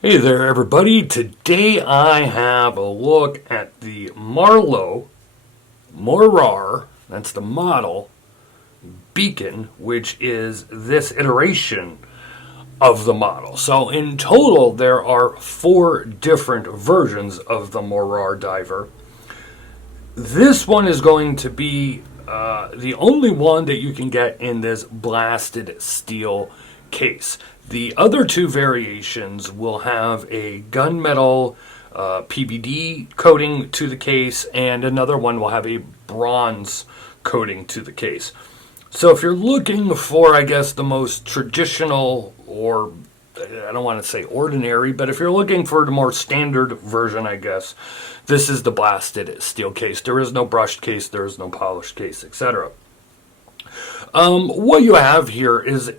Hey there, everybody. Today I have a look at the Marloe Morar, that's the model, beacon, which is this iteration of the model. So, in total, there are four different versions of the Morar diver. This one is going to be the only one that you can get in this blasted steel case. The other two variations will have a gunmetal PVD coating to the case, and another one will have a bronze coating to the case. So if you're looking for, I guess, the most traditional, or I don't want to say ordinary, but if you're looking for the more standard version, I guess, this is the blasted steel case. There is no brushed case, there is no polished case, etc. What you have here is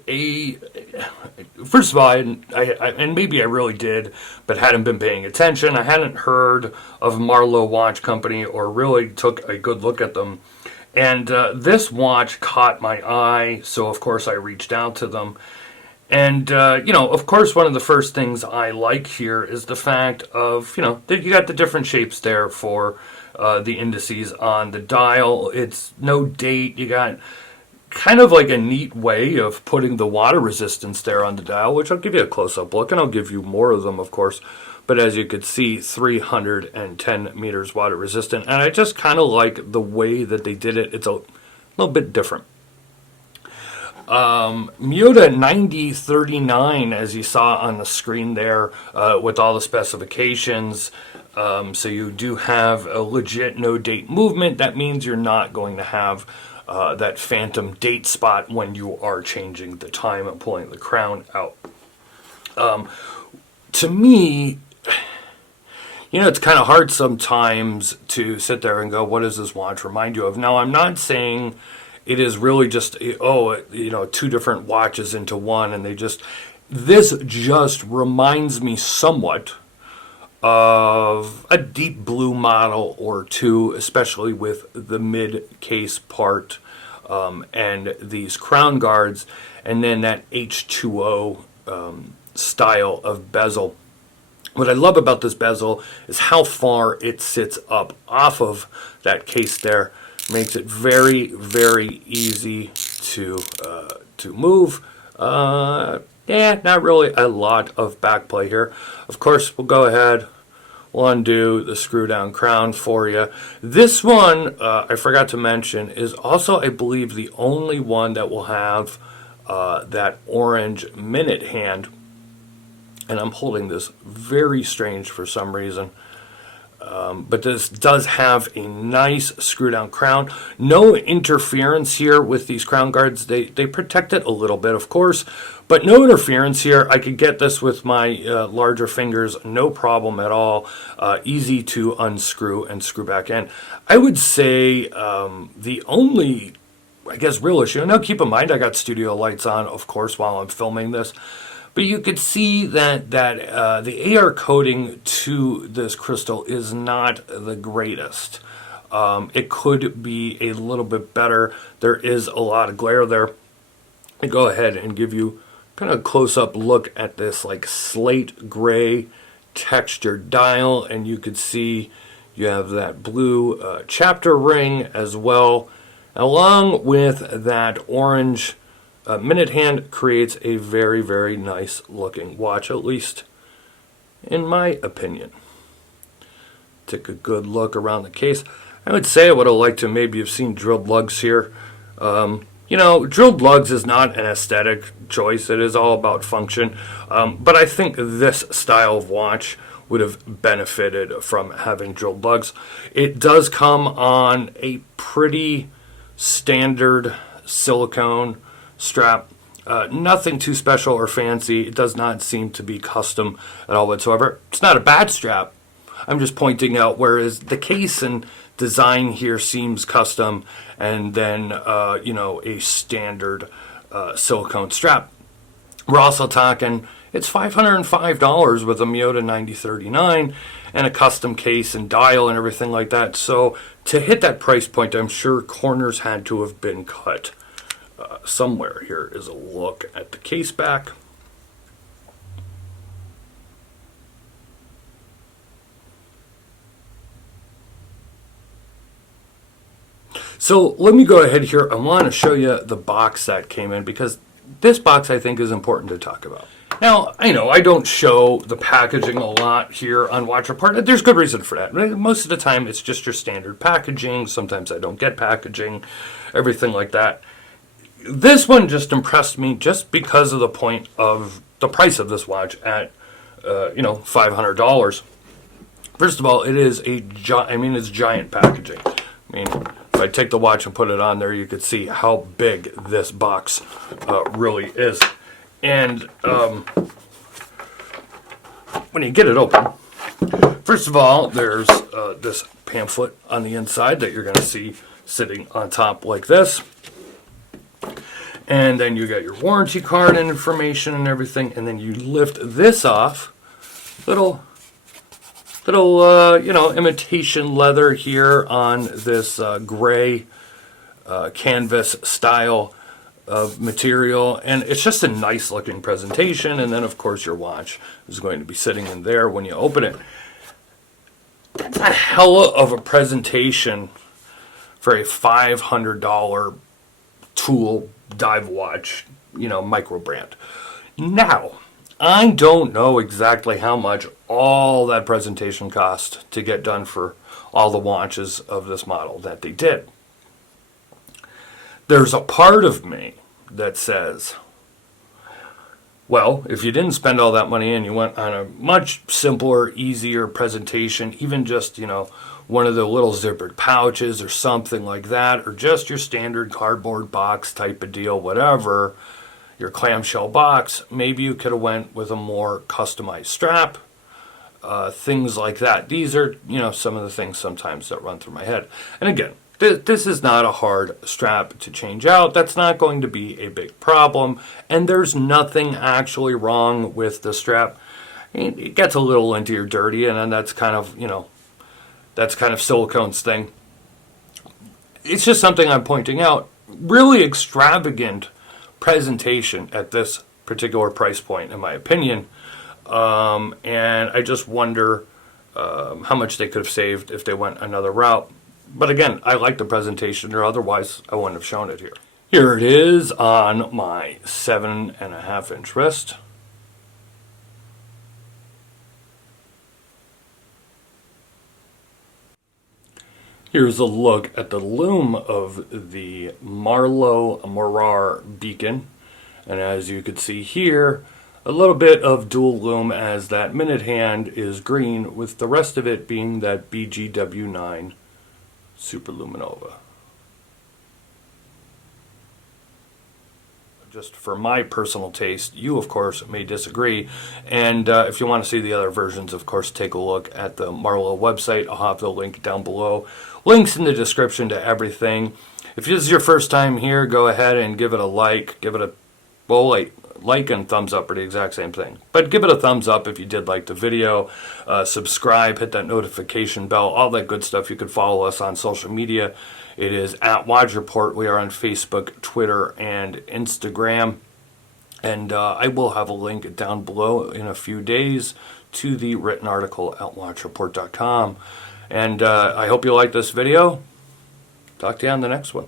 first of all, and maybe I really did, but hadn't been paying attention. I hadn't heard of Marlowe Watch Company or really took a good look at them. And this watch caught my eye, so of course I reached out to them. And, of course, one of the first things I like here is the fact of, that you got the different shapes there for the indices on the dial. It's no date. You got kind of like a neat way of putting the water resistance there on the dial, which I'll give you a close-up look, and I'll give you more of them, of course. But as you could see, 310 meters water resistant. And I just kind of like the way that they did it. It's a little bit different. Miota 9039, as you saw on the screen there, with all the specifications. So you do have a legit no-date movement. That means you're not going to have that phantom date spot when you are changing the time and pulling the crown out. To me, it's kind of hard sometimes to sit there and go, what does this watch remind you of? Now, I'm not saying it is really just, two different watches into one, and this just reminds me somewhat of a deep blue model or two, especially with the mid-case part and these crown guards, and then that H2O style of bezel. What I love about this bezel is how far it sits up off of that case there. Makes it very, very easy to move. Not really a lot of back play here. Of course, we'll go ahead. We'll undo the screw down crown for you. This one, I forgot to mention, is also, I believe, the only one that will have that orange minute hand. And I'm holding this very strange for some reason. But this does have a nice screw down crown. No interference here with these crown guards. They protect it a little bit, of course, but no interference here. I could get this with my larger fingers, no problem at all. Easy to unscrew and screw back in. I would say the only, I guess, real issue, now keep in mind I got studio lights on, of course, while I'm filming this. But you could see that the AR coating to this crystal is not the greatest. It could be a little bit better. There is a lot of glare there. I go ahead and give you kind of a close-up look at this like slate gray textured dial, and you could see you have that blue chapter ring as well, along with that orange minute hand. Creates a very, very nice looking watch, at least in my opinion. Take a good look around the case. I would say I would have liked to maybe have seen drilled lugs here. Drilled lugs is not an aesthetic choice. It is all about function. But I think this style of watch would have benefited from having drilled lugs. It does come on a pretty standard silicone strap. Nothing too special or fancy. It does not seem to be custom at all whatsoever. It's not a bad strap. I'm just pointing out, whereas the case and design here seems custom, and then a standard silicone strap. We're also talking, it's $505 with a Miota 9039 and a custom case and dial and everything like that. So to hit that price point, I'm sure corners had to have been cut somewhere. Here is a look at the case back. So let me go ahead here. I want to show you the box that came in, because this box I think is important to talk about. Now, I know I don't show the packaging a lot here on Watch Report. There's good reason for that. Most of the time it's just your standard packaging. Sometimes I don't get packaging, everything like that. This one just impressed me just because of the point of the price of this watch at, $500. First of all, it is it's giant packaging. I mean, if I take the watch and put it on there, you could see how big this box really is. And when you get it open, first of all, there's this pamphlet on the inside that you're going to see sitting on top like this. And then you got your warranty card and information and everything. And then you lift this off. Little imitation leather here on this gray canvas style of material, and it's just a nice looking presentation. And then of course your watch is going to be sitting in there when you open it. That's a hell of a presentation for a $500 tool dive watch, micro brand. Now, I don't know exactly how much all that presentation cost to get done for all the watches of this model that they did. There's a part of me that says, well, if you didn't spend all that money and you went on a much simpler, easier presentation, even just, one of the little zippered pouches or something like that, or just your standard cardboard box type of deal, whatever, your clamshell box, maybe you could have went with a more customized strap, things like that. These are, some of the things sometimes that run through my head. And again, this is not a hard strap to change out. That's not going to be a big problem. And there's nothing actually wrong with the strap. It gets a little into your dirty, and then that's kind of, silicone's thing. It's just something I'm pointing out. Really extravagant presentation at this particular price point, in my opinion. And I just wonder how much they could have saved if they went another route. But again, I like the presentation, or otherwise I wouldn't have shown it here. Here it is on my 7.5-inch wrist. Here's a look at the lume of the Marloe Morar beacon. And as you can see here, a little bit of dual lume, as that minute hand is green, with the rest of it being that BGW9 Superluminova. Just for my personal taste, you of course may disagree, and if you want to see the other versions, of course take a look at the Marloe website. I'll have the link down below. Links in the description to everything. If this is your first time here, go ahead and give it a like. Give it a, like and thumbs up are the exact same thing. But give it a thumbs up if you did like the video. Subscribe, hit that notification bell, all that good stuff. You can follow us on social media. It is at Watch Report. We are on Facebook, Twitter, and Instagram. And I will have a link down below in a few days to the written article at watchreport.com. And I hope you like this video. Talk to you on the next one.